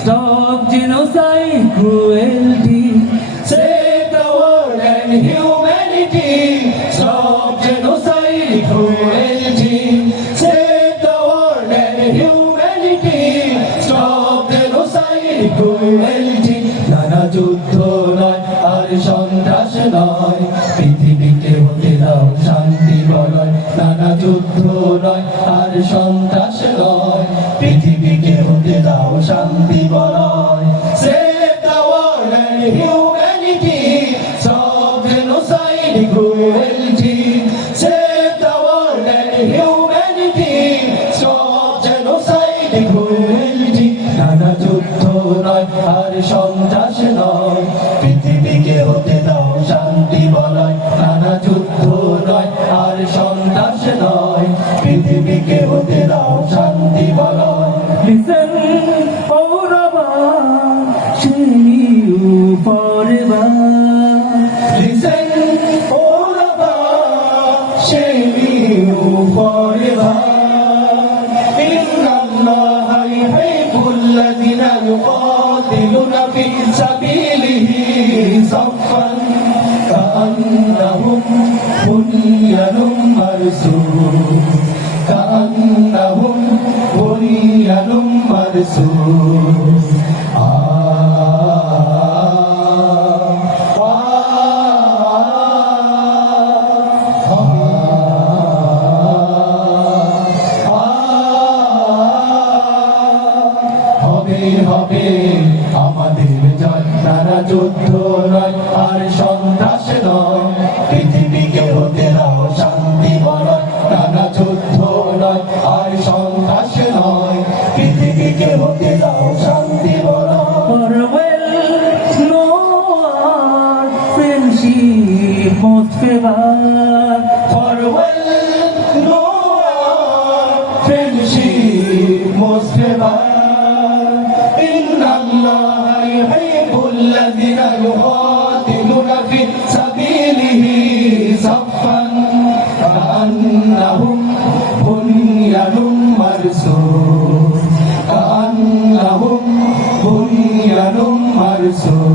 Stop genocide, cruelty. Save the world and humanity. Stop genocide, cruelty. Save the world and humanity. Stop genocide, cruelty. নানা যুদ্ধ নয় আর সন্ত্রাস নয়, পৃথিবীকে হতে দাও শান্তি বলয়। নানা যুদ্ধ নয় আর সন্ত্রাস নয়, পৃথিবীকে হতে দাও শান্তি বলয়। Save the world and humanity. Stop genocide, cruelty. Save the world and humanity. Stop genocide, cruelty. নানা যুদ্ধ নয় আর সন্ত্রাস নয়, পৃথিবীকে হতে দাও শান্তি বলয়। নানা যুদ্ধ নয় আর সন্ত্রাস নয়, পৃথিবীকে হতে দাও শান্তি বলয়। Listen, oh Rabba, shall you forever. Listen, oh Rabba, shall you forever. Inna Allaha yuhibbul ladhina yuqatiluna fi sabilihi saffan ka'annahum bunyanun marsus. كأنهم بنيان مرصوص হবে হবে আমাদের জয়। নানা যুদ্ধ নয় আর সন্ত্রাস নয়, পৃথিবীকে হতে দাও শান্তি বলয়। নানা যুদ্ধ নয় আর সন্ত্রাস নয়, পৃথিবীকে হতে দাও শান্তি বলয়। For well, no our friendship most favored. Farewell, no friendship most favored. Inna Allaha yuhibbul ladhina yuqatiluna fi sabilihi saffan ka'annahum bunyanun marsus. Ka'annahum bunyanun marsus.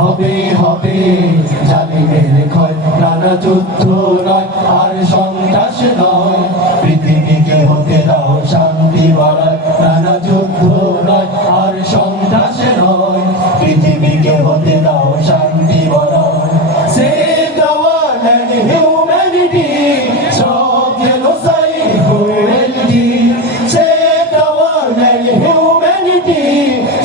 হবে হবে জালিমের ক্ষয়। নানা যুদ্ধ নয় আর সন্ত্রাস নয়, পৃথিবীকে হতে দাও শান্তি বলয়। নানা যুদ্ধ নয় আর সন্ত্রাস নয়, পৃথিবীকে হতে দাও শান্তি বলয়। Save the world and humanity. Stop genocide, cruelty. Save the world and humanity.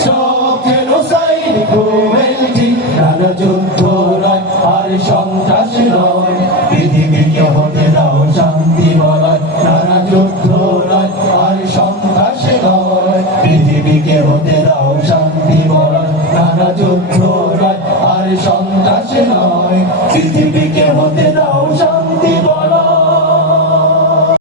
Stop genocide, cruelty. নানা যুদ্ধ নয় আর সন্ত্রাস নয়, পৃথিবীকে হতে দাও শান্তি বলয়। নানা যুদ্ধ নয় আর সন্ত্রাস নয়, পৃথিবীকে হতে দাও শান্তি বলয়। নানা যুদ্ধ নয় আর সন্ত্রাস নয়, পৃথিবী